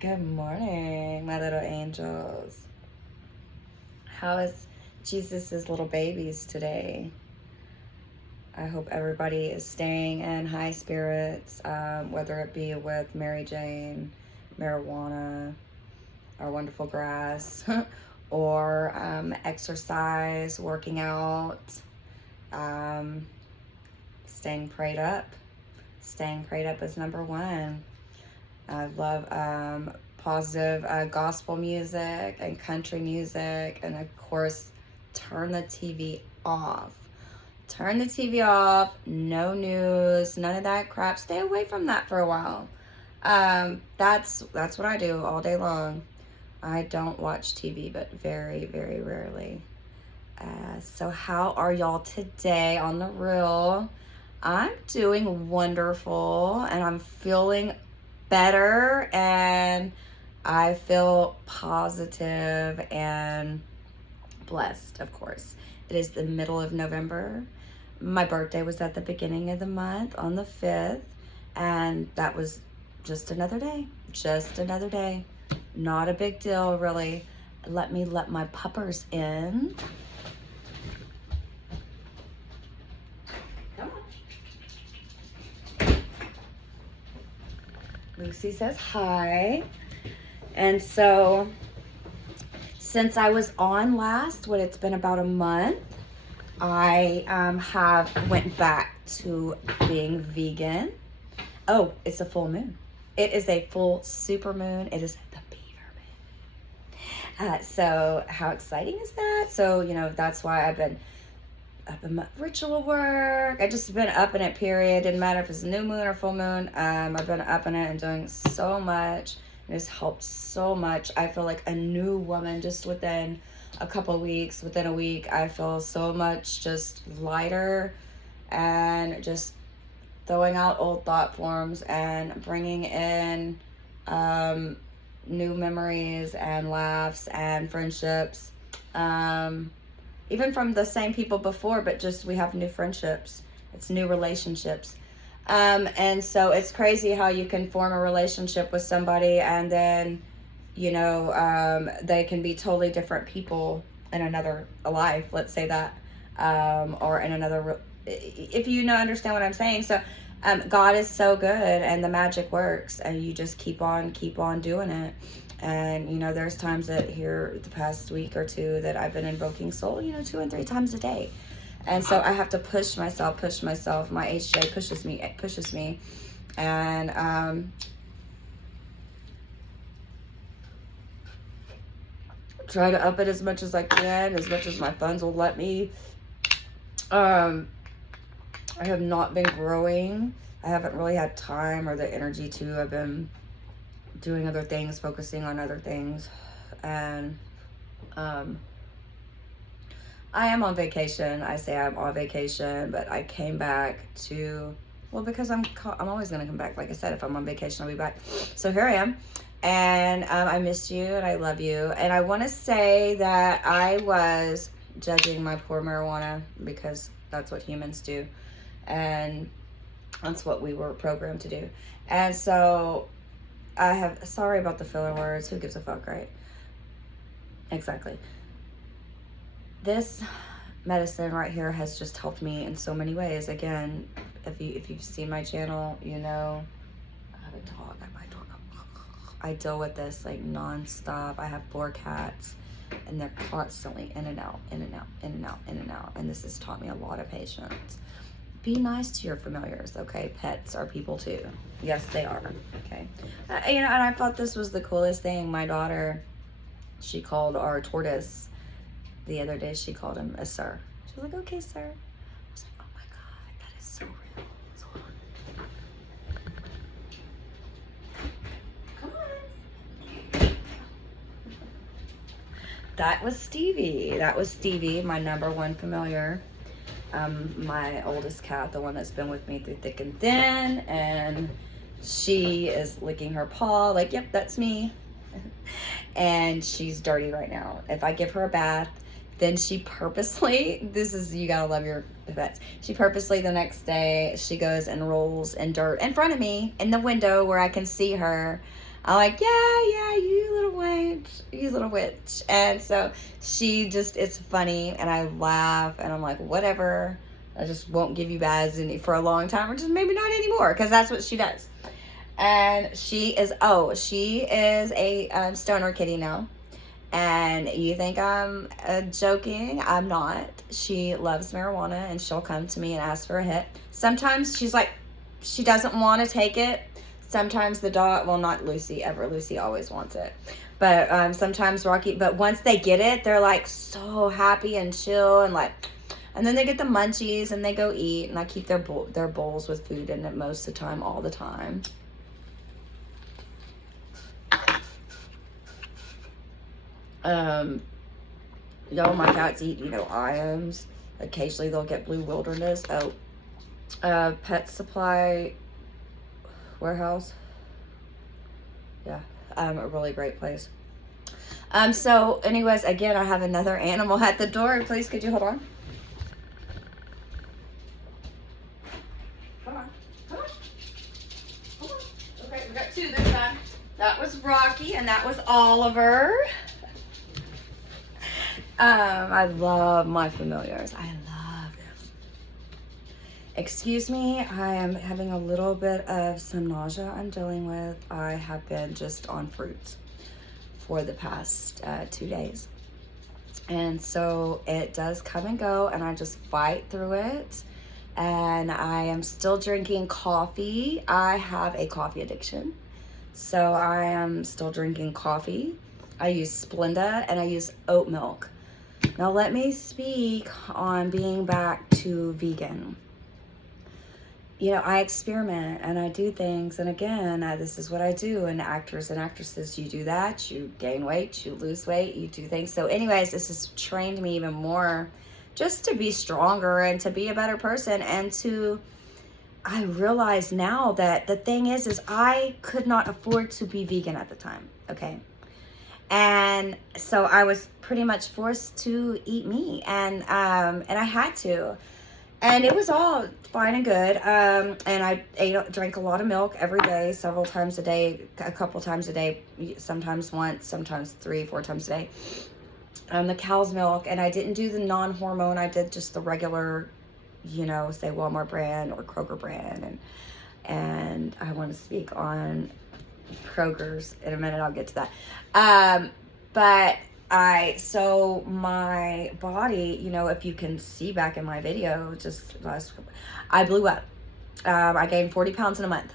Good morning, my little angels. How is Jesus's little babies today? I hope everybody is staying in high spirits, whether it be with Mary Jane, marijuana, our wonderful grass, or exercise, working out, um, staying prayed up. Staying prayed up is number one. I love positive gospel music and country music, and of course, turn the TV off. Turn the TV off. No news. None of that crap. Stay away from that for a while. That's what I do all day long. I don't watch TV, but very, very rarely. So how are y'all today on the real? I'm doing wonderful, and I'm feeling better, and I feel positive and blessed, of course. It is the middle of November. My birthday was at the beginning of the month on the 5th, and that was just another day. Just another day. Not a big deal, really. Let me let my puppers in. Come on. Lucy says hi. And so, since I was on last, it's been about a month, I have went back to being vegan. Oh, it's a full moon. It is a full super moon. It is the beaver moon. So how exciting is that? So, that's why I've been up in my ritual work. I just been up in it, period. Didn't matter if it's new moon or full moon. I've been up in it and doing so much. It has helped so much. I feel like a new woman just within a couple weeks. Within a week, I feel so much just lighter and just throwing out old thought forms and bringing in new memories and laughs and friendships. Even from the same people before, but just we have new friendships. It's new relationships. And so it's crazy how you can form a relationship with somebody and then, they can be totally different people in another life, let's say that, or in another, if you understand what I'm saying. So God is so good and the magic works and you just keep on doing it. And, there's times that here the past week or two that I've been invoking soul, 2 and 3 times a day. And so I have to push myself. My HJ pushes me. And try to up it as much as I can, as much as my funds will let me. I have not been growing. I haven't really had time or the energy to. I've been doing other things, focusing on other things. And I am on vacation. I say I'm on vacation, but I came back to, because I'm always going to come back. Like I said, if I'm on vacation, I'll be back. So here I am. And I missed you and I love you. And I want to say that I was judging my poor marijuana because that's what humans do. And that's what we were programmed to do. And so sorry about the filler words. Who gives a fuck, right? Exactly. This medicine right here has just helped me in so many ways. Again, if you've seen my channel, I have a dog at my door. I deal with this like nonstop. I have 4 cats and they're constantly in and out. And this has taught me a lot of patience. Be nice to your familiars, okay? Pets are people too. Yes, they are, okay? And I thought this was the coolest thing. My daughter, she called our tortoise the other day, she called him a sir. She was like, okay, sir. I was like, oh my God, that is so real. So hold on. Come on. That was Stevie, my number 1 familiar. My oldest cat, the one that's been with me through thick and thin, and she is licking her paw like, yep, that's me. And she's dirty right now. If I give her a bath, then she purposely, you gotta love your pets. She purposely the next day, she goes and rolls in dirt in front of me in the window where I can see her. I'm like, yeah, you little witch. And so she just, it's funny, and I laugh, and I'm like, whatever. I just won't give you baths for a long time, or just maybe not anymore, because that's what she does. And she is a stoner kitty now. And you think I'm joking? I'm not. She loves marijuana, and she'll come to me and ask for a hit. Sometimes she's like, she doesn't want to take it. Sometimes the dog, well, not Lucy ever. Lucy always wants it. But sometimes Rocky, but once they get it, they're like so happy and chill, and like, and then they get the munchies and they go eat, and I keep their bowls with food in it most of the time, all the time. Y'all, my cats eat, Iams. Occasionally they'll get Blue Wilderness. Pet Supply Warehouse. Yeah, a really great place. So anyways, again, I have another animal at the door. Please, could you hold on? Come on. Okay, we got two this time. That was Rocky, and that was Oliver. I love my familiars. I love them. Excuse me, I am having a little bit of some nausea I'm dealing with. I have been just on fruits for the past 2 days. And so it does come and go, and I just fight through it. And I am still drinking coffee. I have a coffee addiction. So I am still drinking coffee. I use Splenda, and I use oat milk. Now let me speak on being back to vegan. I experiment and I do things, and again, this is what I do. And actors and actresses, you do that, you gain weight, you lose weight, you do things. So anyways, this has trained me even more just to be stronger and to be a better person. And I realize now that the thing is I could not afford to be vegan at the time, okay? And so I was pretty much forced to eat meat, and I had to. And it was all fine and good. And I drank a lot of milk every day, several times a day, a couple times a day, sometimes once, sometimes 3-4 times a day. The cow's milk, and I didn't do the non-hormone. I did just the regular, say Walmart brand or Kroger brand. And I want to speak on Kroger's in a minute. I'll get to that. But so my body, if you can see back in my video, I blew up. I gained 40 pounds in a month.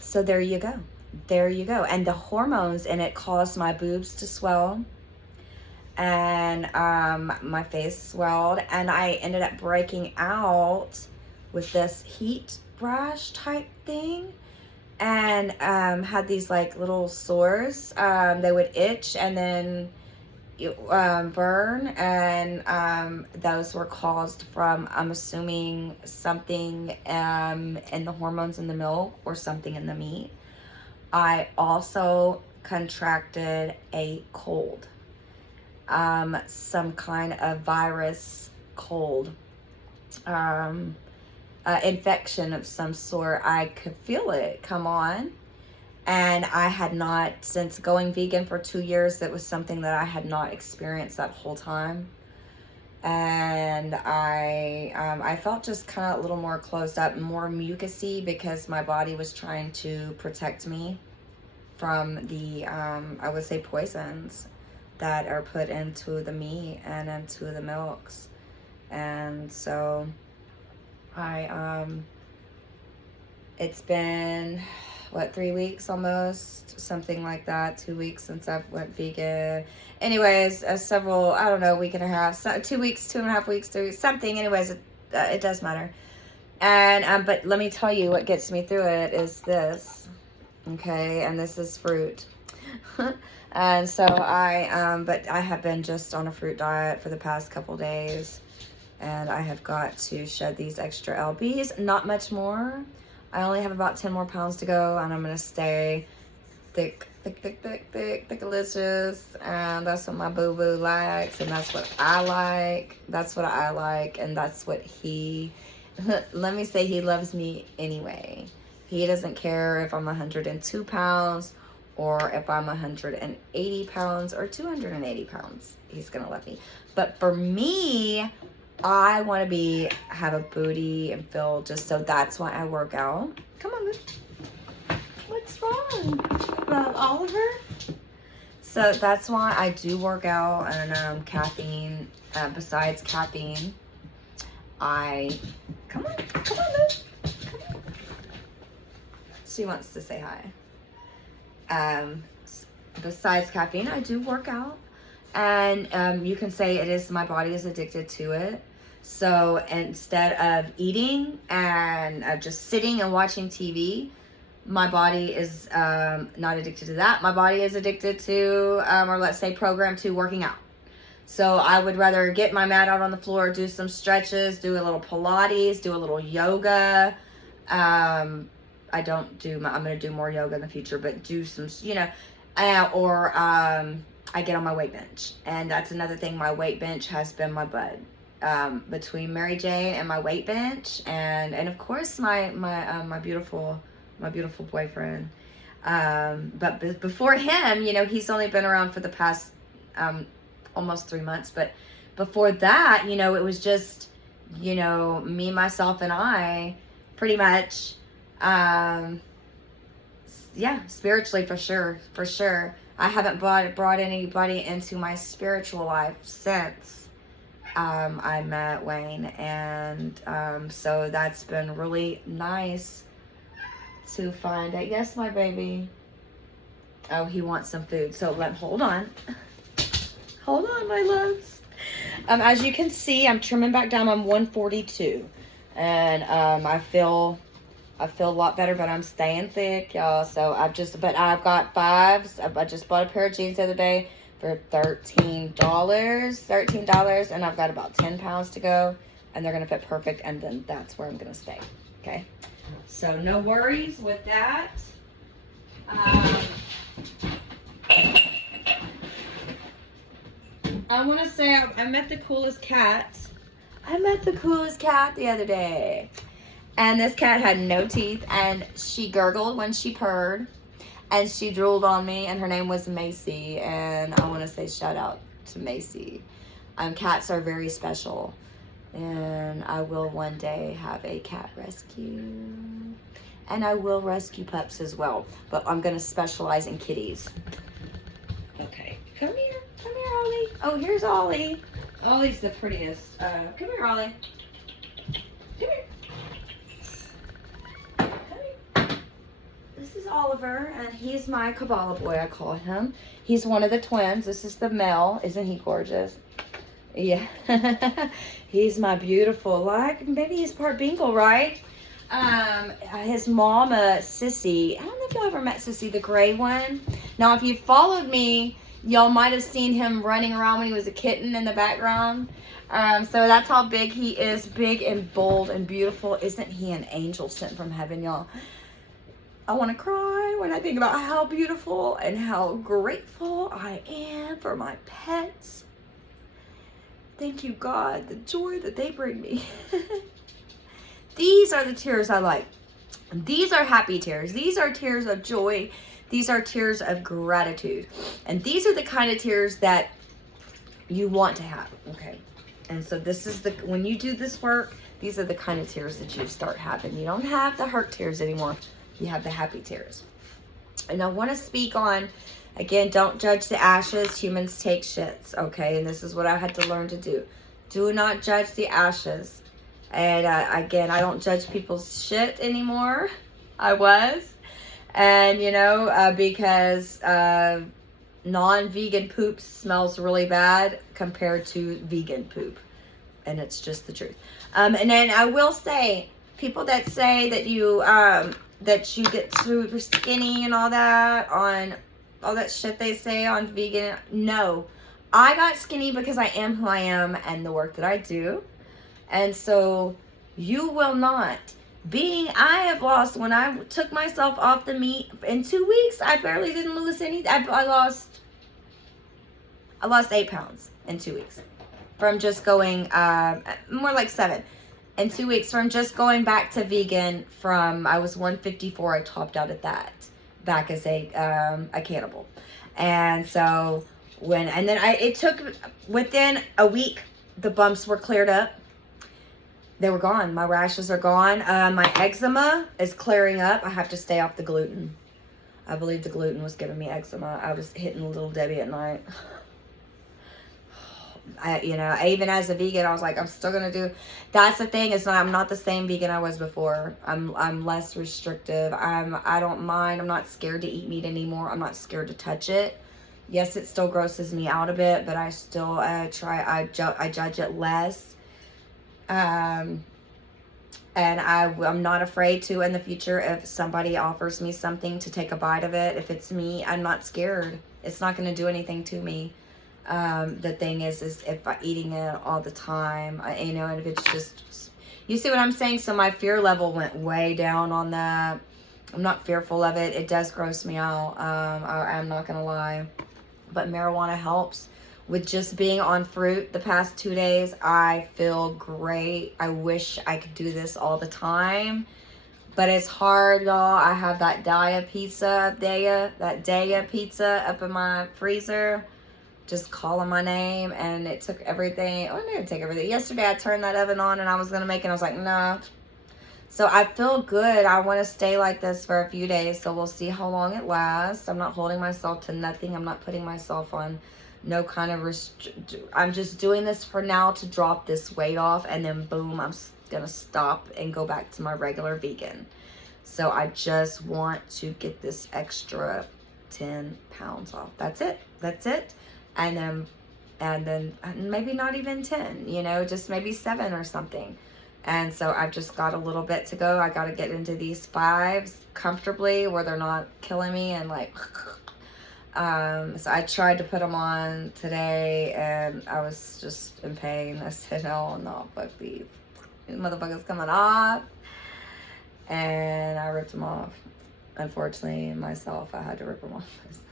So there you go. And the hormones in it caused my boobs to swell, and my face swelled, and I ended up breaking out with this heat rash type thing. And had these like little sores. They would itch and then burn, and those were caused from, I'm assuming, something in the hormones in the milk or something in the meat. I also contracted a cold, some kind of virus cold. Infection of some sort. I could feel it come on, and I had not, since going vegan for 2 years, that was something that I had not experienced that whole time. And I felt just kind of a little more closed up, more mucusy, because my body was trying to protect me from the I would say poisons that are put into the meat and into the milks. And so it's been 3 weeks almost, something like that, 2 weeks since I went vegan. Anyways, several, I don't know, week and a half, 2 weeks, 2.5 weeks, 3 something. Anyways, it does matter. And but let me tell you, what gets me through it is this, okay? And this is fruit. And so but I have been just on a fruit diet for the past couple days. And I have got to shed these extra lbs, not much more. I only have about 10 more pounds to go, and I'm going to stay thick-alicious. And that's what my boo-boo likes, and that's what I like. That's what I like, and that's what let me say, he loves me anyway. He doesn't care if I'm 102 pounds or if I'm 180 pounds or 280 pounds. He's going to love me. But for me, I want to have a booty and feel just, so that's why I work out. Come on, what's wrong? Oliver? So that's why I do work out. And caffeine, besides caffeine, come on, come on. She wants to say hi. Besides caffeine, I do work out. And you can say it is, my body is addicted to it. So instead of eating and just sitting and watching TV, my body is not addicted to that. My body is addicted to, or let's say programmed to working out. So I would rather get my mat out on the floor, do some stretches, do a little Pilates, do a little yoga. I'm going to do more yoga in the future, but do some, or I get on my weight bench. And that's another thing. My weight bench has been my bud. Between Mary J and my weight bench, and of course my beautiful boyfriend. But before him, he's only been around for the past almost 3 months. But before that, it was just me, myself, and I, pretty much. Spiritually, for sure. I haven't brought anybody into my spiritual life since I met Wayne, and so that's been really nice to find out. Yes, my baby. Oh, he wants some food. So hold on, my loves. As you can see, I'm trimming back down. I'm 142, and I feel a lot better, but I'm staying thick, y'all. So I've got 5s. I just bought a pair of jeans the other day for $13, and I've got about 10 pounds to go, and they're going to fit perfect, and then that's where I'm going to stay. Okay. So no worries with that. I want to say I met the coolest cat. I met the coolest cat the other day. And this cat had no teeth, and she gurgled when she purred, and she drooled on me, and her name was Macy, and I want to say shout out to Macy. Cats are very special, and I will one day have a cat rescue, and I will rescue pups as well, but I'm going to specialize in kitties. Okay, come here, Ollie. Oh, here's Ollie. Ollie's the prettiest. Come here, Ollie. Come here. This is Oliver, and he's my Kabbalah boy, I call him. He's one of the twins. This is the male. Isn't he gorgeous? Yeah. He's my beautiful, maybe he's part Bengal, right? His mama, Sissy. I don't know if y'all ever met Sissy, the gray one. Now, if you followed me, y'all might have seen him running around when he was a kitten in the background. So that's how big he is. Big and bold and beautiful. Isn't he an angel sent from heaven, y'all? I want to cry when I think about how beautiful and how grateful I am for my pets. Thank you, God, the joy that they bring me. These are the tears I like. These are happy tears. These are tears of joy. These are tears of gratitude. And these are the kind of tears that you want to have, okay? And so this is when you do this work, these are the kind of tears that you start having. You don't have the hurt tears anymore. You have the happy tears. And I want to speak on, again, don't judge the ashes. Humans take shits, okay? And this is what I had to learn to do. Do not judge the ashes. And again, I don't judge people's shit anymore. I was. And, because non-vegan poop smells really bad compared to vegan poop. And it's just the truth. And then I will say, people that say that you get super skinny and all that on all that shit they say on vegan. No, I got skinny because I am who I am and the work that I do. And so you will not. I have lost, when I took myself off the meat in 2 weeks, I barely didn't lose any. I lost 8 pounds in 2 weeks from just going, more like 7. in 2 weeks from just going back to vegan. From I was 154, I topped out at that, back as a cannibal. And so it took, within a week, the bumps were cleared up. They were gone. My rashes are gone. My eczema is clearing up. I have to stay off the gluten. I believe the gluten was giving me eczema. I was hitting Little Debbie at night. Even as a vegan, I was like, I'm still gonna do. That's the thing, is I'm not the same vegan I was before. I'm less restrictive. I don't mind. I'm not scared to eat meat anymore. I'm not scared to touch it. Yes, it still grosses me out a bit, but I still I judge it less. And I'm not afraid to, in the future, if somebody offers me something, to take a bite of it. If it's me, I'm not scared. It's not going to do anything to me. The thing is if I'm eating it all the time, and if it's just, you see what I'm saying? So my fear level went way down on that. I'm not fearful of it. It does gross me out. I'm not going to lie. But marijuana helps. With just being on fruit the past 2 days, I feel great. I wish I could do this all the time, but it's hard, y'all. I have that Daya pizza up in my freezer, just calling my name, and it took everything. Oh, I didn't take everything. Yesterday, I turned that oven on, and I was going to make it, and I was like, nah. So I feel good. I want to stay like this for a few days, so we'll see how long it lasts. I'm not holding myself to nothing. I'm not putting myself on no kind of I'm just doing this for now to drop this weight off, and then boom, I'm gonna stop and go back to my regular vegan. So I just want to get this extra 10 pounds off. That's it. And then maybe not even 10, just maybe 7 or something. And so I've just got a little bit to go. I got to get into these 5s comfortably where they're not killing me and like so I tried to put them on today, and I was just in pain. I said, oh no, fuck these motherfuckers coming off. And I ripped them off. Unfortunately, myself, I had to rip them off myself.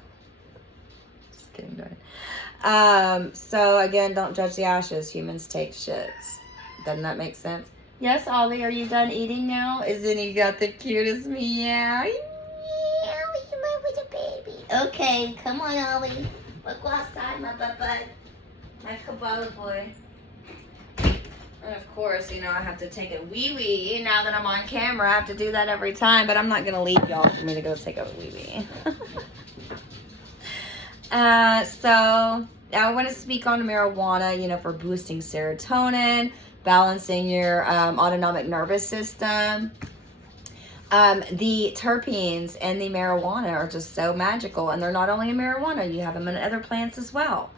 Just kidding, dude. So again, don't judge the ashes. Humans take shits. Doesn't that make sense? Yes, Ollie, are you done eating now? Isn't he got the cutest meow? Okay, come on, Ollie. Let's go outside, my butt. My kabbalah boy. And of course, I have to take a wee-wee. Now that I'm on camera, I have to do that every time. But I'm not going to leave y'all for me to go take a wee-wee. So, I want to speak on marijuana, for boosting serotonin, balancing your autonomic nervous system. The terpenes in the marijuana are just so magical, and they're not only in marijuana, you have them in other plants as well.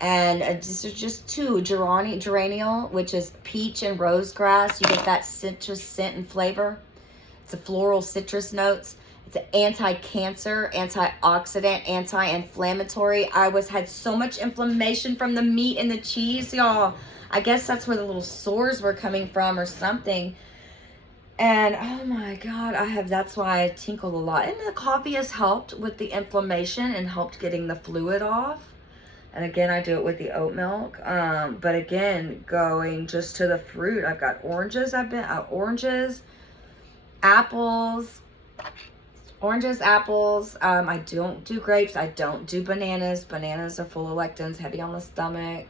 And these are just 2, geraniol, which is peach and rose grass. You get that citrus scent and flavor. It's a floral citrus notes. It's an anti-cancer, antioxidant, anti-inflammatory. I had so much inflammation from the meat and the cheese, y'all. I guess that's where the little sores were coming from or something. And oh my God, that's why I tinkled a lot. And the coffee has helped with the inflammation and helped getting the fluid off. And again, I do it with the oat milk. But again, going just to the fruit, I've got oranges. Apples. I don't do grapes. I don't do bananas. Bananas are full of lectins, heavy on the stomach.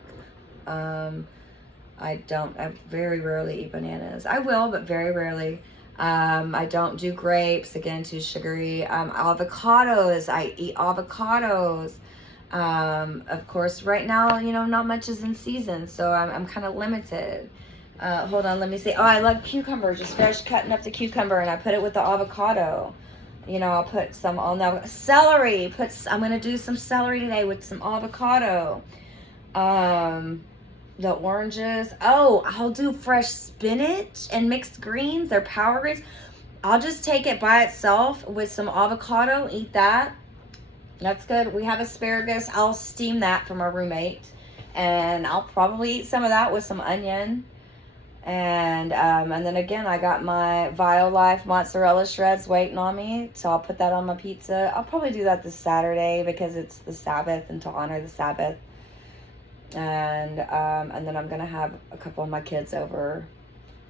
I very rarely eat bananas. I will, but very rarely. I don't do grapes, again, too sugary. Avocados, I eat avocados. Of course, right now, not much is in season, so I'm kind of limited. Hold on, let me see. Oh, I love cucumber. Just finished cutting up the cucumber, and I put it with the avocado. I'll put some on the celery. I'm going to do some celery today with some avocado. The oranges. Oh, I'll do fresh spinach and mixed greens. They're power greens. I'll just take it by itself with some avocado. Eat that. That's good. We have asparagus. I'll steam that from our roommate. And I'll probably eat some of that with some onion. And then again, I got my Violife mozzarella shreds waiting on me. So I'll put that on my pizza. I'll probably do that this Saturday because it's the Sabbath and to honor the Sabbath. And then I'm gonna have a couple of my kids over,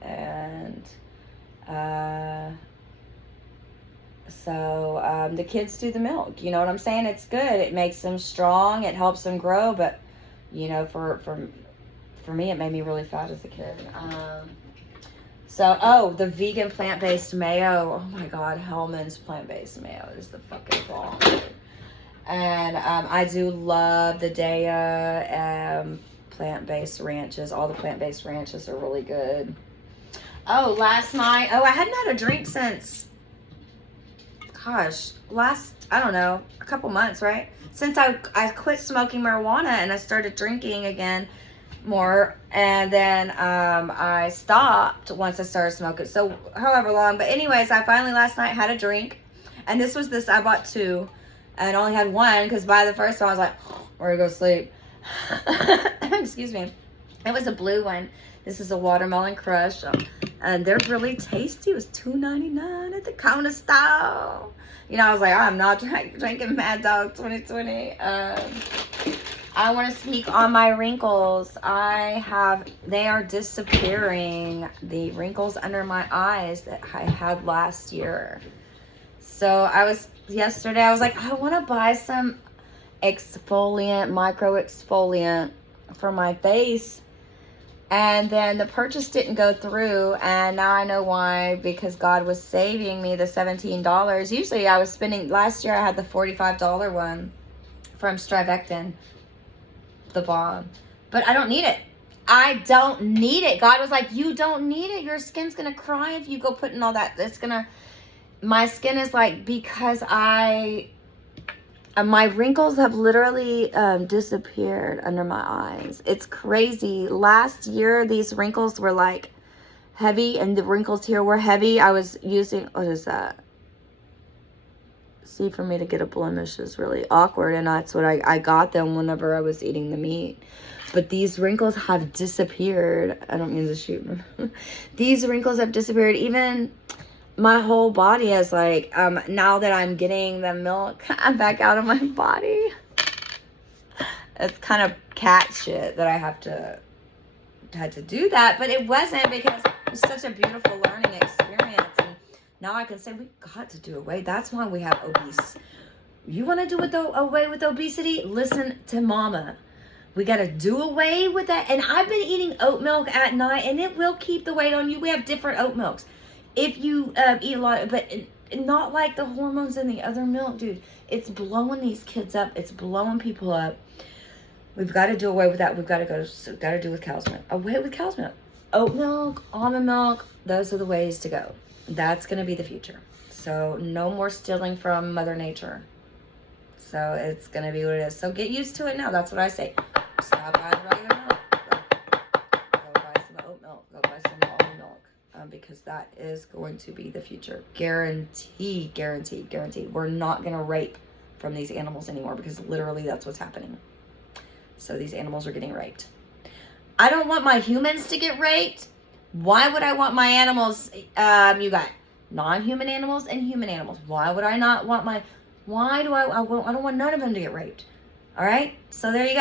And so the kids do the milk. You know what I'm saying? It's good. It makes them strong. It helps them grow. But, you know, for me, it made me really fat as a kid. The vegan plant-based mayo. Oh my God, Hellmann's plant-based mayo is the fucking bomb. And I do love the Daiya plant-based ranches. All the plant-based ranches are really good. Oh, last night. Oh, I hadn't had a drink since, gosh, I don't know, a couple months, right? Since I quit smoking marijuana and I started drinking again more. And then I stopped once I started smoking. So however long. But anyways, I finally last night had a drink. And I bought 2. And only had 1 because by the first one I was like, we're gonna go sleep. Excuse me. It was a blue one. This is a watermelon crush. And they're really tasty. It was $2.99 at the counter style. You know, I was like, I'm not drinking Mad Dog 2020. I want to speak on my wrinkles. They are disappearing. The wrinkles under my eyes that I had last year. So yesterday I was like, I want to buy some micro exfoliant for my face. And then the purchase didn't go through. And now I know why, because God was saving me the $17. Usually I was spending, last year I had the $45 one from Strivectin, the bomb. But I don't need it. I don't need it. God was like, you don't need it. Your skin's going to cry if you go putting all that. My skin is like, because my wrinkles have literally disappeared under my eyes. It's crazy. Last year, these wrinkles were like heavy, and the wrinkles here were heavy. I was using, what is that? See, for me to get a blemish is really awkward, and that's what I got them whenever I was eating the meat. But these wrinkles have disappeared. I don't mean to shoot them. These wrinkles have disappeared. Even my whole body is like, now that I'm getting the milk back out of my body, it's kind of cat shit that I had to do that. But it wasn't, because it was such a beautiful learning experience. And now I can say, we got to do away. That's why we have obese. You want to do away with obesity? Listen to mama. We got to do away with that. And I've been eating oat milk at night, and it will keep the weight on you. We have different oat milks. If you eat a lot, but not like the hormones in the other milk, dude. It's blowing these kids up. It's blowing people up. We've got to do away with that. We've got to do with cow's milk. Away with cow's milk. Oat milk, almond milk, those are the ways to go. That's going to be the future. So no more stealing from Mother Nature. So it's going to be what it is. So get used to it now. That's what I say. Stop buying regular milk. Go buy some oat milk. Go buy some almond milk. Because that is going to be the future. Guaranteed. We're not going to rape from these animals anymore, because literally that's what's happening. So these animals are getting raped. I don't want my humans to get raped. Why would I want my animals? You got non-human animals and human animals. Why would I not want I don't want none of them to get raped. All right? So there you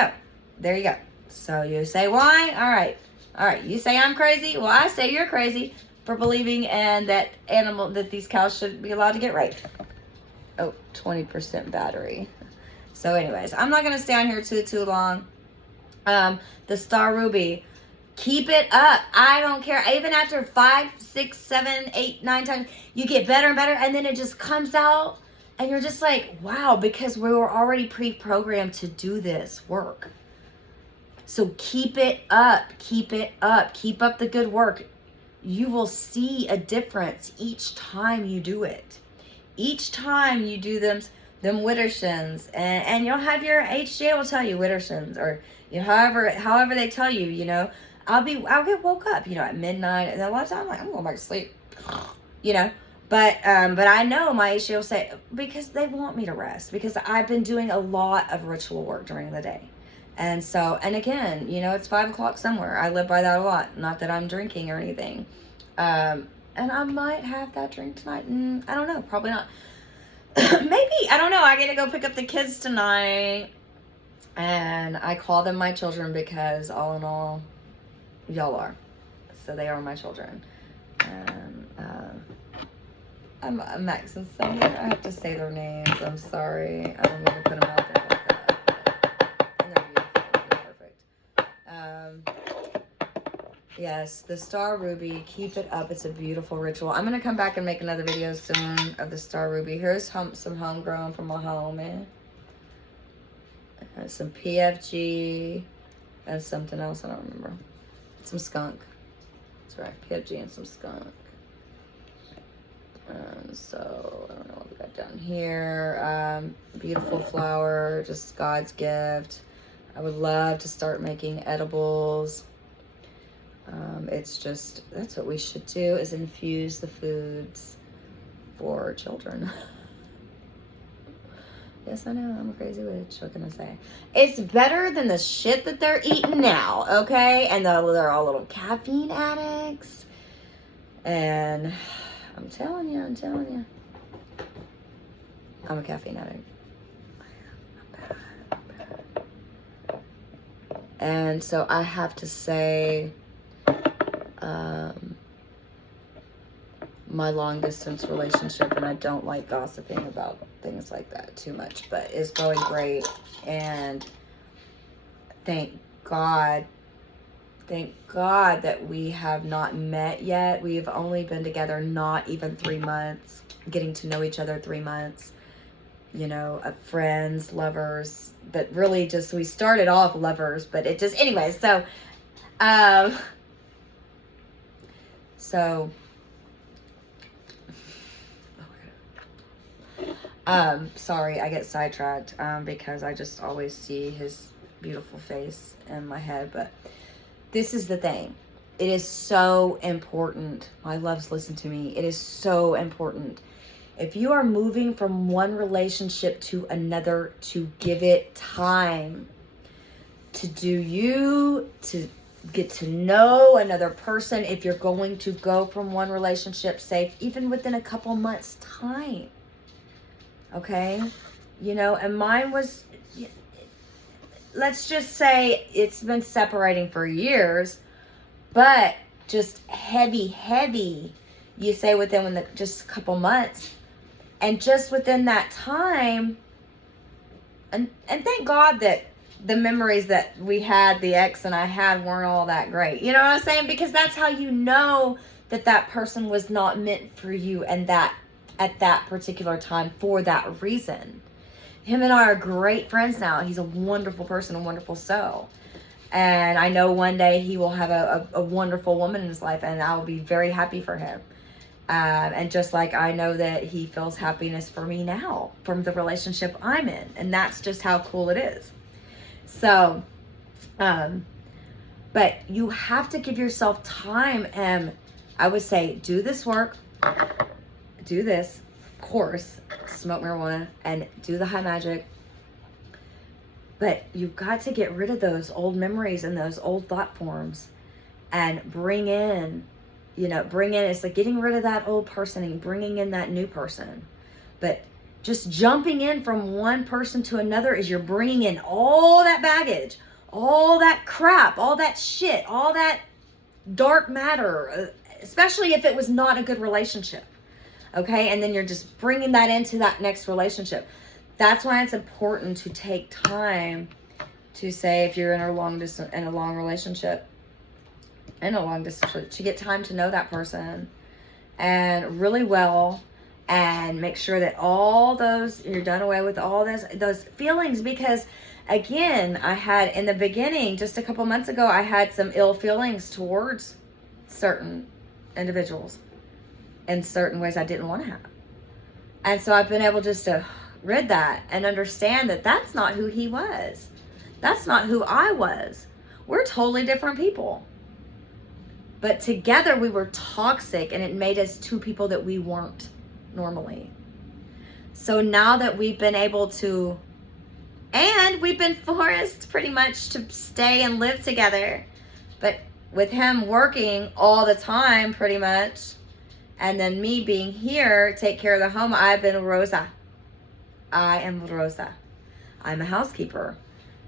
go. So you say why? All right. You say I'm crazy. Well, I say you're crazy for believing in that these cows should be allowed to get raped. Oh, 20% battery. So anyways, I'm not going to stay on here too long. The Star Ruby, keep it up. I don't care. Even after 5, 6, 7, 8, 9 times, you get better and better. And then it just comes out and you're just like, wow, because we were already pre-programmed to do this work. So keep it up. Keep up the good work. You will see a difference each time you do it. Each time you do them Widdershins, and you'll have your HJ will tell you Widdershins, or however they tell you, you know. I'll get woke up, you know, at midnight, and a lot of times I'm like, I'm going back to sleep, you know. But I know my HJ will say, because they want me to rest, because I've been doing a lot of ritual work during the day. And so, and again, you know, it's 5 o'clock somewhere. I live by that a lot. Not that I'm drinking or anything. And I might have that drink tonight. I don't know. Probably not. Maybe. I don't know. I get to go pick up the kids tonight. And I call them my children because all in all, y'all are. So they are my children. And I'm Max and Sonia. I have to say their names. I'm sorry. I don't mean to put them out there like that. But, and they're beautiful. They're perfect. Yes, the Star Ruby. Keep it up. It's a beautiful ritual. I'm going to come back and make another video soon of the Star Ruby. Here's some homegrown from my home. Some PFG and something else. I don't remember. Some skunk. That's right. PFG and some skunk. So I don't know what we got down here. Beautiful flower, just God's gift. I would love to start making edibles. It's just, that's what we should do, is infuse the foods for children. Yes, I know, I'm a crazy witch. What can I say? It's better than the shit that they're eating now, okay? And they're all little caffeine addicts. And I'm telling you. I'm a caffeine addict. I'm bad. And so I have to say, my long distance relationship, and I don't like gossiping about things like that too much, but is going great. And thank God that we have not met yet. We've only been together not even 3 months, getting to know each other 3 months, you know, friends, lovers, but really just, we started off lovers, but it just, anyway, sorry, I get sidetracked, because I just always see his beautiful face in my head, but this is the thing. It is so important. My loves, listen to me. It is so important. If you are moving from one relationship to another, to give it time to do you, to get to know another person. If you're going to go from one relationship, say, even within a couple months' time. Okay? You know, and mine was, let's just say it's been separating for years, but just heavy, you say within just a couple months. And just within that time, and thank God that the memories that we had, the ex and I had, weren't all that great. You know what I'm saying? Because that's how you know that that person was not meant for you, and that at that particular time for that reason. Him and I are great friends now. He's a wonderful person, a wonderful soul. And I know one day he will have a wonderful woman in his life, and I will be very happy for him. And just like I know that he feels happiness for me now from the relationship I'm in. And that's just how cool it is. So, but you have to give yourself time. And I would say, do this work, do this, of course, smoke marijuana, and do the high magic. But you've got to get rid of those old memories and those old thought forms and bring in, it's like getting rid of that old person and bringing in that new person. But just jumping in from one person to another is you're bringing in all that baggage, all that crap, all that shit, all that dark matter, especially if it was not a good relationship. Okay? And then you're just bringing that into that next relationship. That's why it's important to take time to say, if you're in a long relationship, to get time to know that person and really well, and make sure that all those, you're done away with all those feelings. Because again, I had in the beginning, just a couple months ago, I had some ill feelings towards certain individuals in certain ways I didn't want to have. And so I've been able just to rid that and understand that that's not who he was. That's not who I was. We're totally different people. But together we were toxic, and it made us two people that we weren't normally. So now that we've been able to, and we've been forced pretty much to stay and live together, but with him working all the time pretty much, and then me being here, take care of the home, I've been Rosa. I am Rosa. I'm a housekeeper,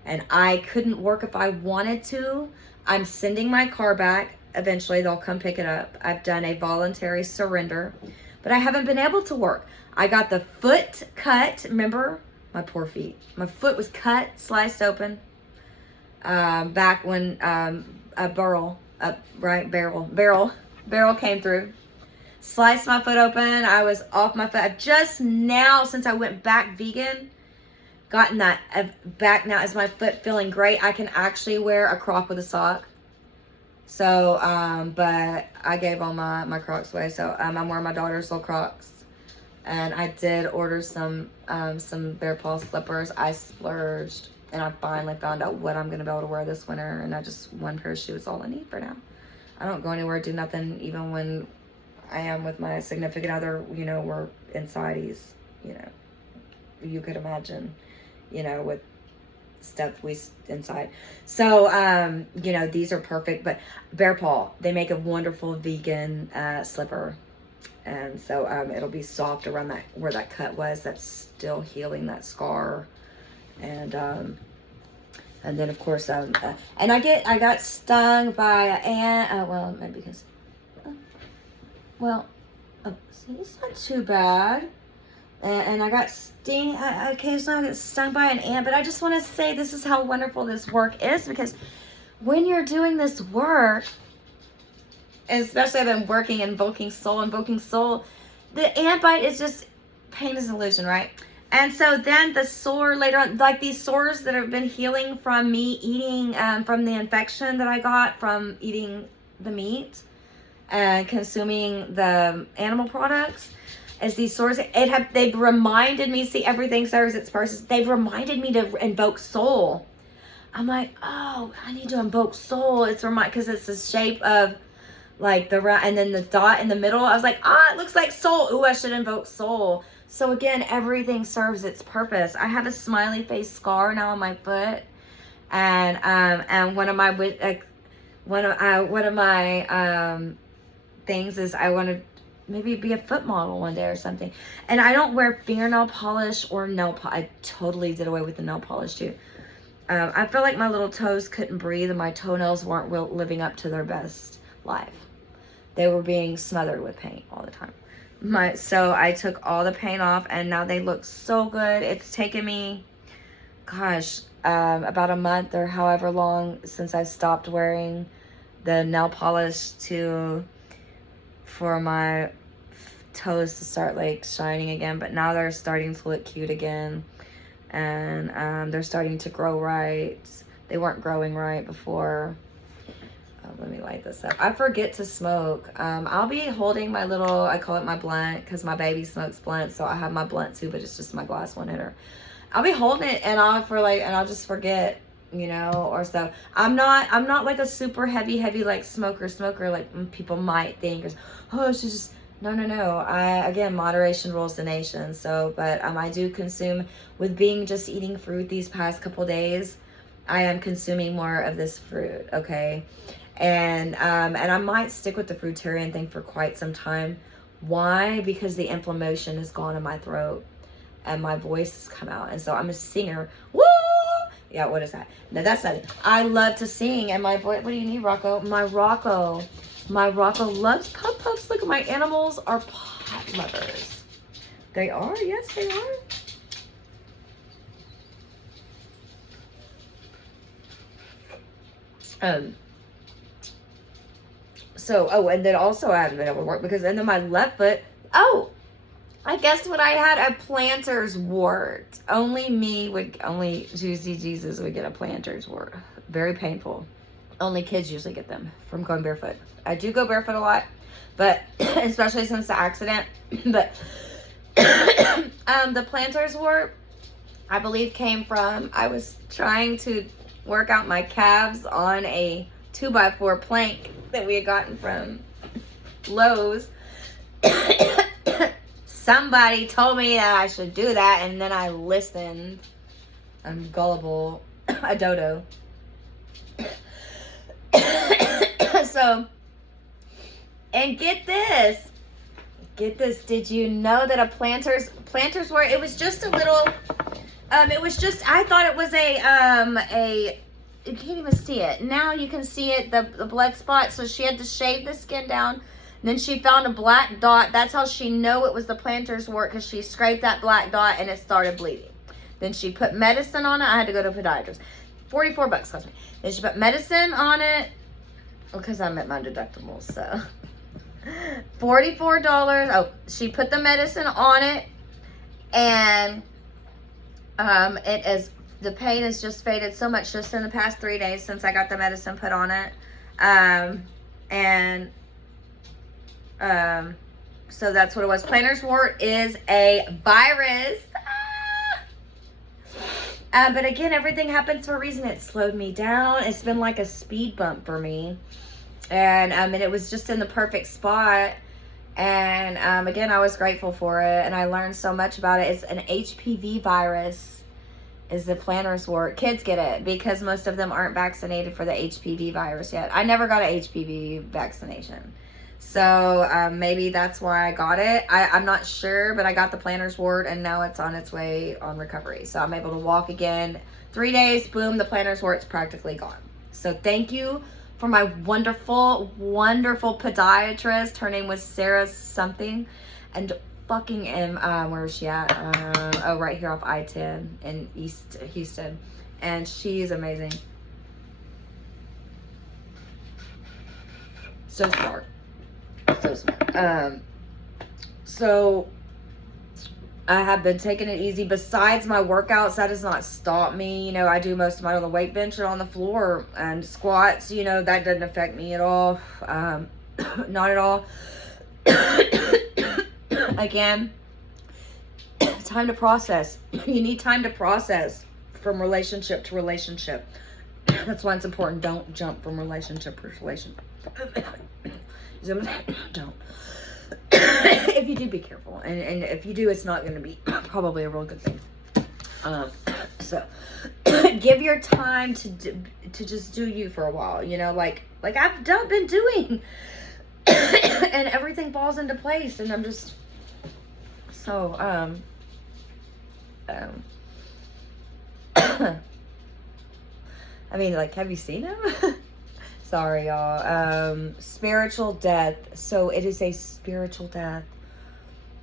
and I couldn't work if I wanted to. I'm sending my car back eventually they'll come pick it up. I've done a voluntary surrender, but I haven't been able to work. I got the foot cut. Remember? My poor feet. My foot was cut, sliced open. Back when a barrel came through. Sliced my foot open. I was off my foot. I've just now, since I went back vegan, gotten that back now. Is my foot feeling great? I can actually wear a Croc with a sock. So, but I gave all my Crocs away. So, I'm wearing my daughter's little Crocs. And I did order some Bear Paw slippers. I splurged. And I finally found out what I'm going to be able to wear this winter. And one pair of shoes is all I need for now. I don't go anywhere, do nothing, even when I am with my significant other, you know, we're inside. He's, you know, you could imagine, you know, with stuff inside. So, you know, these are perfect. But Bear Paw, they make a wonderful vegan slipper. And so it'll be soft around where that cut was. That's still healing that scar. And then of course, and I got stung by an ant. Well, maybe because, see, it's not too bad. And I got occasionally I get stung by an ant. But I just want to say this is how wonderful this work is, because when you're doing this work, especially I've been working invoking soul, the ant bite is just pain is an illusion, right? And so then the sore later on, like these sores that have been healing from me eating, from the infection that I got from eating the meat and consuming the animal products, as these sores, they've reminded me, see, everything serves its purpose. They've reminded me to invoke soul. I'm like, oh, I need to invoke soul. It's because it's the shape of like the round, and then the dot in the middle. I was like, it looks like soul. Ooh, I should invoke soul. So again, everything serves its purpose. I have a smiley face scar now on my foot, and one of my things is I want to maybe be a foot model one day or something. And I don't wear fingernail polish or nail polish. I totally did away with the nail polish too. I feel like my little toes couldn't breathe and my toenails weren't living up to their best life. They were being smothered with paint all the time. So I took all the paint off and now they look so good. It's taken me, gosh, about a month or however long since I stopped wearing the nail polish for my toes to start like shining again. But now they're starting to look cute again. And they're starting to grow right. They weren't growing right before. Let me light this up. I forget to smoke. I'll be holding my little, I call it my blunt, because my baby smokes blunt, so I have my blunt too, but it's just my glass one hitter. I'll be holding it and I'll just forget, you know, or so. I'm not like a super heavy like smoker like people might think. Oh, it's just no. Again, moderation rules the nation. So, but I do consume, with being just eating fruit these past couple days, I am consuming more of this fruit, okay? And I might stick with the fruitarian thing for quite some time. Why? Because the inflammation is gone in my throat and my voice has come out. And so I'm a singer. Woo! Yeah, what is that? No, that's not it. I love to sing, and my voice, what do you need, Rocco? My Rocco loves puff puffs. Look, my animals are pot lovers. They are, yes, they are. So, and then also I haven't been able to work because, and then my left foot, I guess what I had, a planter's wart. Only Juicy Jesus would get a planter's wart. Very painful. Only kids usually get them from going barefoot. I do go barefoot a lot, but especially since the accident. But the planter's wart, I believe, came from, I was trying to work out my calves on a 2x4 plank that we had gotten from Lowe's. Somebody told me that I should do that, and then I listened. I'm gullible, a dodo. So, and get this. Did you know that a planter's wart, it was just a little, I thought it was you can't even see it. Now you can see it, the blood spot. So she had to shave the skin down. And then she found a black dot. That's how she knew it was the plantar's wart, because she scraped that black dot and it started bleeding. Then she put medicine on it. I had to go to a podiatrist. $44 cost me. Then she put medicine on it, because I'm at my deductible, so $44. Oh, she put the medicine on it, and the pain has just faded so much just in the past 3 days since I got the medicine put on it. So that's what it was. Plantar's wart is a virus. But again, everything happens for a reason. It slowed me down. It's been like a speed bump for me. And it was just in the perfect spot. And again, I was grateful for it. And I learned so much about it. It's an HPV virus. Is the plantar's wart. Kids get it because most of them aren't vaccinated for the HPV virus yet. I never got an HPV vaccination. So maybe that's why I got it. I'm not sure, but I got the plantar's wart and now it's on its way on recovery. So I'm able to walk again. 3 days, boom, the plantar's wart's practically gone. So thank you for my wonderful, wonderful podiatrist. Her name was Sarah something. And fucking where is she at? Right here off I-10 in East Houston. And she's amazing. So smart. So smart. So I have been taking it easy. Besides my workouts, that does not stop me. You know, I do most of mine on the weight bench and on the floor, and squats, you know, that doesn't affect me at all. Not at all. Again, time to process. You need time to process from relationship to relationship. That's why it's important. Don't jump from relationship to relationship. Don't. If you do, be careful. And if you do, it's not going to be probably a real good thing. So give your time to just do you for a while. You know, like I've been doing. And everything falls into place. And I'm just... So, I mean, like, have you seen him? Sorry, y'all. Spiritual death. So it is a spiritual death.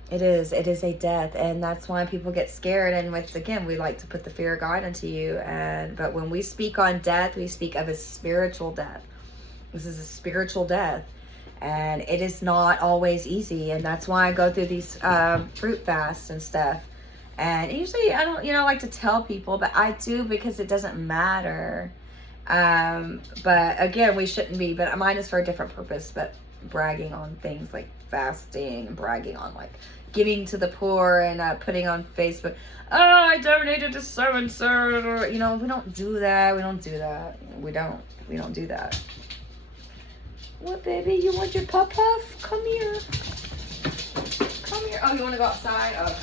It is a death. And that's why people get scared. And again, we like to put the fear of God into you. But when we speak on death, we speak of a spiritual death. This is a spiritual death. And it is not always easy. And that's why I go through these fruit fasts and stuff. And usually I don't, like to tell people, but I do because it doesn't matter. But again, we shouldn't be. But mine is for a different purpose. But bragging on things like fasting, bragging on like giving to the poor and putting on Facebook, oh, I donated to so-and-so. We don't do that. We don't do that. We don't do that. What, baby? You want your puff? Come here. Come here. Oh, you want to go outside? Oh.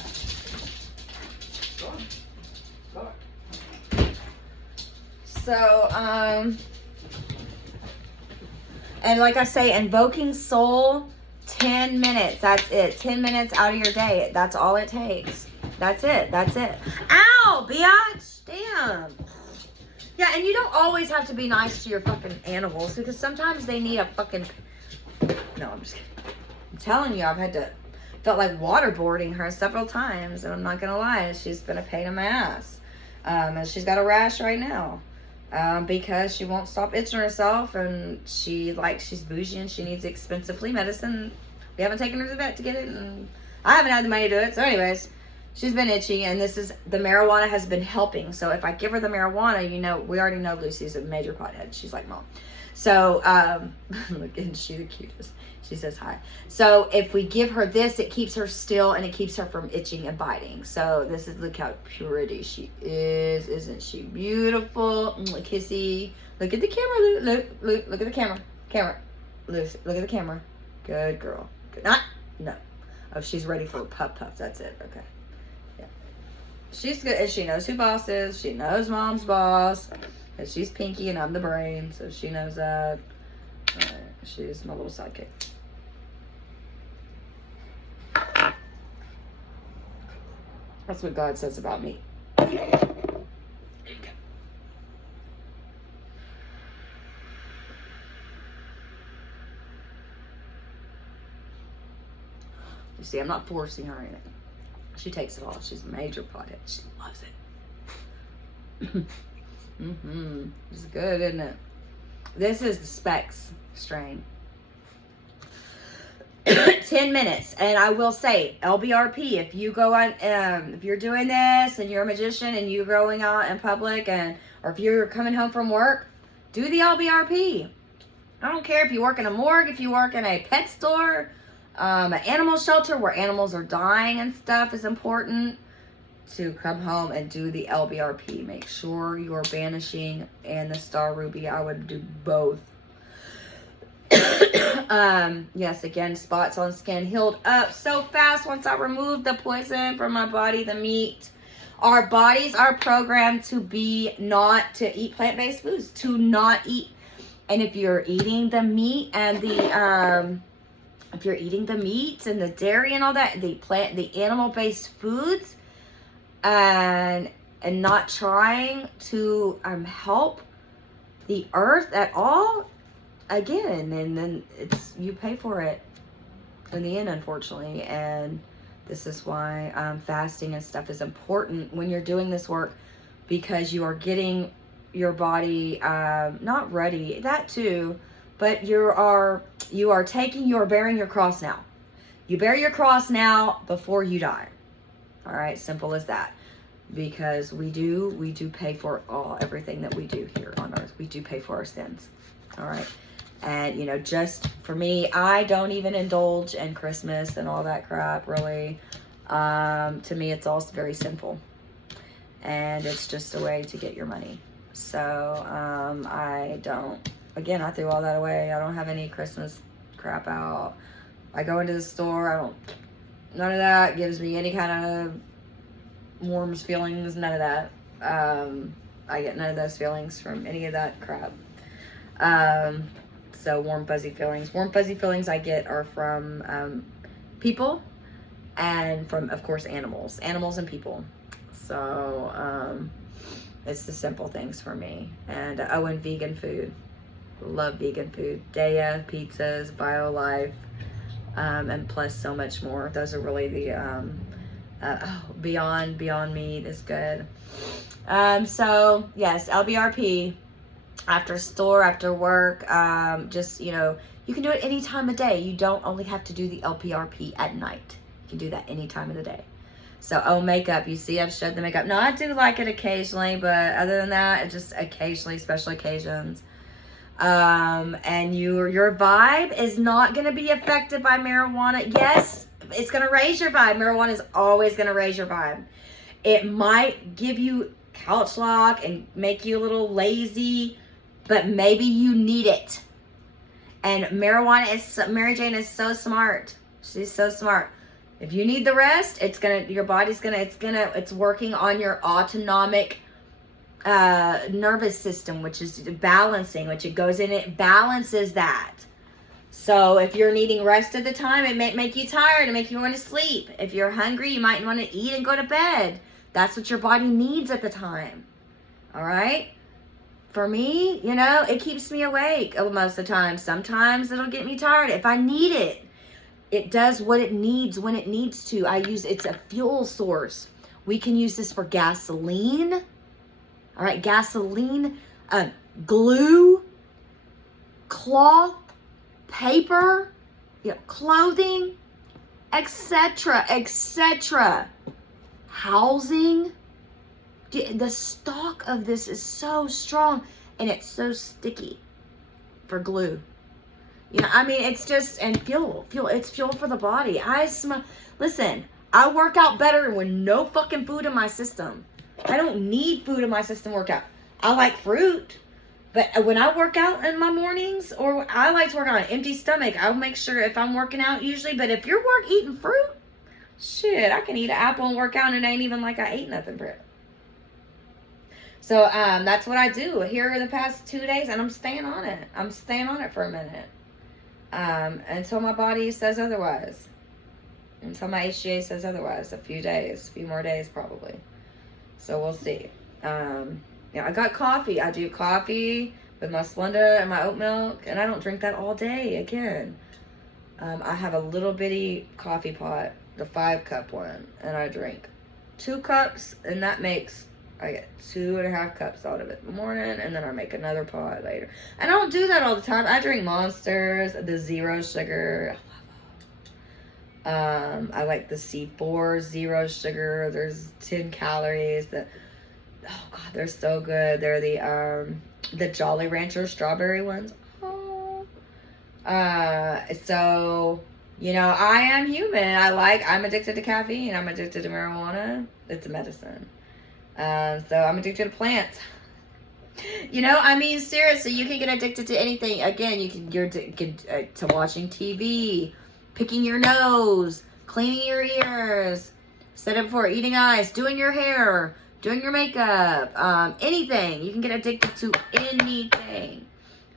Go on. So, and like I say, invoking soul, 10 minutes. That's it. 10 minutes out of your day. That's all it takes. That's it. Ow, biatch. Damn. Yeah, and you don't always have to be nice to your fucking animals because sometimes they need a fucking... No, I'm just kidding. I'm telling you, felt like waterboarding her several times, and I'm not gonna lie, she's been a pain in my ass. And she's got a rash right now because she won't stop itching herself, and she's bougie and she needs expensive flea medicine. We haven't taken her to the vet to get it, and I haven't had the money to do it. So anyways, she's been itchy, and the marijuana has been helping. So if I give her the marijuana, we already know Lucy's a major pothead. She's like Mom. So, look, isn't she the cutest? She says hi. So if we give her this, it keeps her still, and it keeps her from itching and biting. So look how pretty she is. Isn't she beautiful? Kissy. Look at the camera, look at the camera. Lucy, look at the camera. Good girl. Good. No. Oh, she's ready for a puff. That's it. Okay. She's good, and she knows who boss is. She knows Mom's boss. And she's Pinky, and I'm the brain, so she knows that. She's my little sidekick. That's what God says about me. See, I'm not forcing her or anything. She takes it all. She's a major pothead. She loves it. It's good, isn't it? This is the Specs strain. 10 minutes. And I will say, LBRP, if you go on, if you're doing this and you're a magician and you're going out in public, or if you're coming home from work, do the LBRP. I don't care if you work in a morgue, if you work in a pet store, an animal shelter where animals are dying and stuff is important to come home and do the LBRP. Make sure you're banishing and the star ruby. I would do both. Yes, again, spots on skin healed up so fast once I removed the poison from my body, the meat. Our bodies are programmed to not to eat plant-based foods, to not eat. And if you're eating the meat and the dairy and all that, the animal-based foods, and not trying to help the earth at all, again, and then you pay for it in the end, unfortunately. And this is why fasting and stuff is important when you're doing this work, because you are getting your body not ready, that too, but you are bearing your cross now. You bear your cross now before you die. All right, simple as that. Because we do pay for everything that we do here on earth. We do pay for our sins. All right. And, just for me, I don't even indulge in Christmas and all that crap, really. To me, it's all very sinful. And it's just a way to get your money. So, I threw all that away. I don't have any Christmas crap out. I go into the store. None of that gives me any kind of warms feelings, none of that. I get none of those feelings from any of that crap. So warm fuzzy feelings I get are from people, and from, of course, animals and people. So it's the simple things for me. And and vegan food, love vegan food. Daya, pizzas, BioLife, and plus so much more. Those are really the Beyond Meat is good. So yes, LBRP after store, after work, you can do it any time of day. You don't only have to do the LPRP at night. You can do that any time of the day. So, makeup, you see I've showed the makeup. No, I do like it occasionally, but other than that, it's just occasionally, special occasions. And your vibe is not going to be affected by marijuana. Yes, it's going to raise your vibe. Marijuana is always going to raise your vibe. It might give you couch lock and make you a little lazy, but maybe you need it. And Mary Jane is so smart. She's so smart. If you need the rest, it's working on your autonomic nervous system, which is balancing, which it goes in, it balances that. So if you're needing rest at the time, it may make you tired and make you want to sleep. If you're hungry, you might want to eat and go to bed. That's what your body needs at the time. All right? For me, it keeps me awake most of the time. Sometimes it'll get me tired. If I need it, it does what it needs when it needs to. It's a fuel source. We can use this for gasoline. All right, gasoline, glue, cloth, paper, clothing, etc., etc. Housing. The stock of this is so strong, and it's so sticky for glue. It's just, and fuel. It's fuel for the body. Listen, I work out better with no fucking food in my system. I don't need food in my system to work out. I like fruit, but when I work out in my mornings, or I like to work on an empty stomach, I'll make sure if I'm working out usually, but if you're eating fruit, shit, I can eat an apple and work out and it ain't even like I ate nothing for it. So that's what I do here in the past 2 days, and I'm staying on it. I'm staying on it for a minute. Until my body says otherwise. Until my HGA says otherwise. A few more days probably. So we'll see. I got coffee. I do coffee with my Splenda and my oat milk, and I don't drink that all day again. I have a little bitty coffee pot the 5-cup one, and I drink 2 cups, and that makes, I get 2.5 cups out of it in the morning, and then I make another pot later. And I don't do that all the time. I drink Monsters, the 0 sugar. I like the C4 0 sugar. There's 10 calories. Oh God, they're so good. They're the Jolly Rancher strawberry ones. Oh. So, you know, I am human. I'm addicted to caffeine. I'm addicted to marijuana. It's a medicine. So I'm addicted to plants. You know, I mean, seriously, you can get addicted to anything. Again, you're addicted to watching TV, picking your nose, cleaning your ears, said it before, eating ice, doing your hair, doing your makeup, anything. You can get addicted to anything.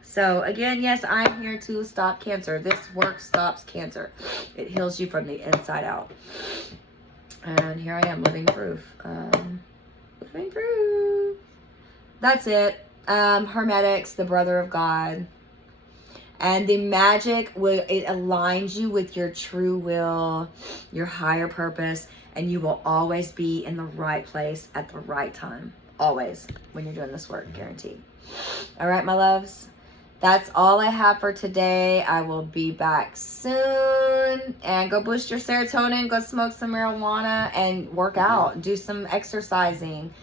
So again, yes, I'm here to stop cancer. This work stops cancer. It heals you from the inside out. And here I am, living proof. Living proof. That's it. Hermetics, the brother of God. And the magic, it aligns you with your true will, your higher purpose, and you will always be in the right place at the right time. Always, when you're doing this work, guaranteed. All right, my loves. That's all I have for today. I will be back soon. And go boost your serotonin, go smoke some marijuana, and work out. Do some exercising,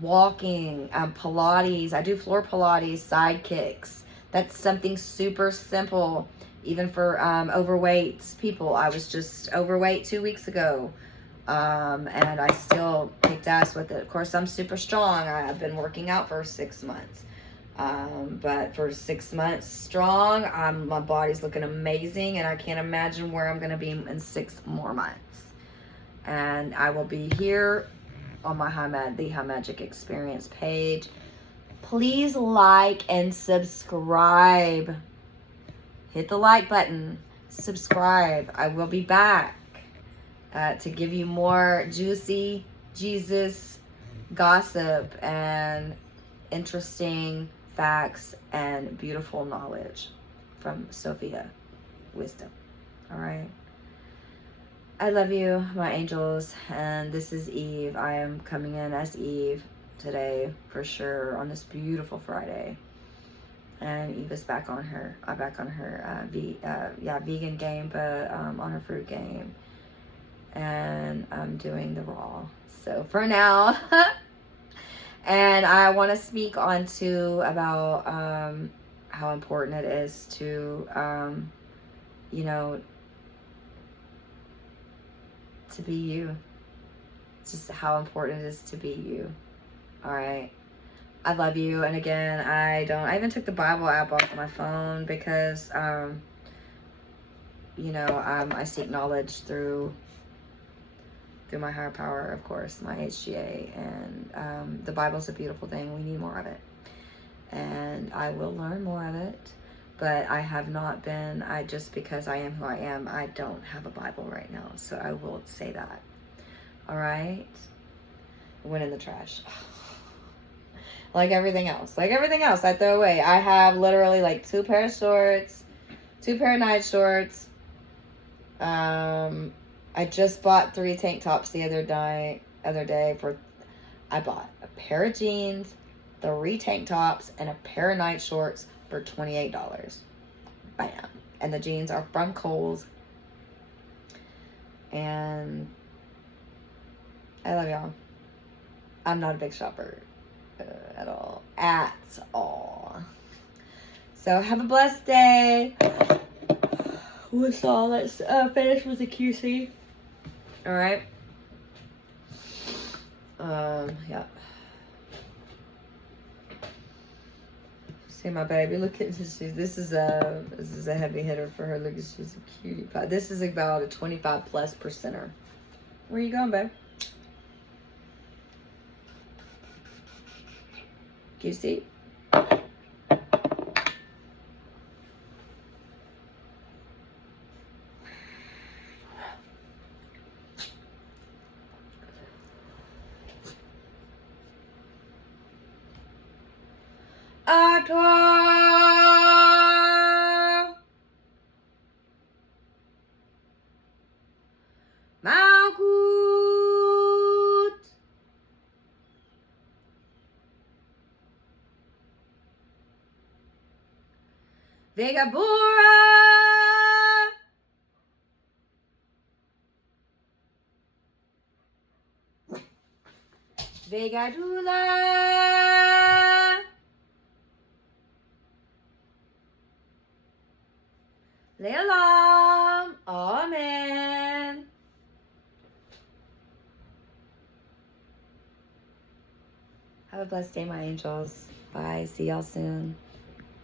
walking, Pilates. I do floor Pilates, side kicks. That's something super simple, even for overweight people. I was just overweight 2 weeks ago, and I still kicked ass with it. Of course, I'm super strong. I've been working out for 6 months, but for 6 months strong, my body's looking amazing, and I can't imagine where I'm going to be in 6 more months. And I will be here on my the High Magic Experience page. Please like and subscribe. Hit the like button. Subscribe. I will be back to give you more juicy Jesus gossip and interesting facts and beautiful knowledge from Sophia Wisdom. All right. I love you, my angels, and this is Eve. I am coming in as Eve today for sure on this beautiful Friday. And Eve is back on her vegan game, but on her fruit game. And I'm doing the raw. So for now, and I want to speak on too about how important it is to you know, to be you. It's just how important it is to be you. All right. I love you. And again, I even took the Bible app off my phone because, you know, I seek knowledge through my higher power, of course, my HGA. And the Bible's a beautiful thing. We need more of it. And I will learn more of it. But I have not been, just because I am who I am, I don't have a Bible right now. So I will say that. All right? It went in the trash. Like everything else I throw away. I have literally like 2 pair of shorts, 2 pair of night shorts. I just bought 3 tank tops the other day I bought a pair of jeans, 3 tank tops, and a pair of night shorts for $28. Bam. And the jeans are from Kohl's. And I love y'all. I'm not a big shopper. At all. So have a blessed day. Let's finish with the QC. All right. Yeah. See my baby. Look at this. This is a heavy hitter for her. Look, she's a cutie pie. This is about a 25+%er. Where you going, babe? You see? My Vegabura. Vegadula. Leolam. Amen. Have a blessed day, my angels. Bye. See y'all soon.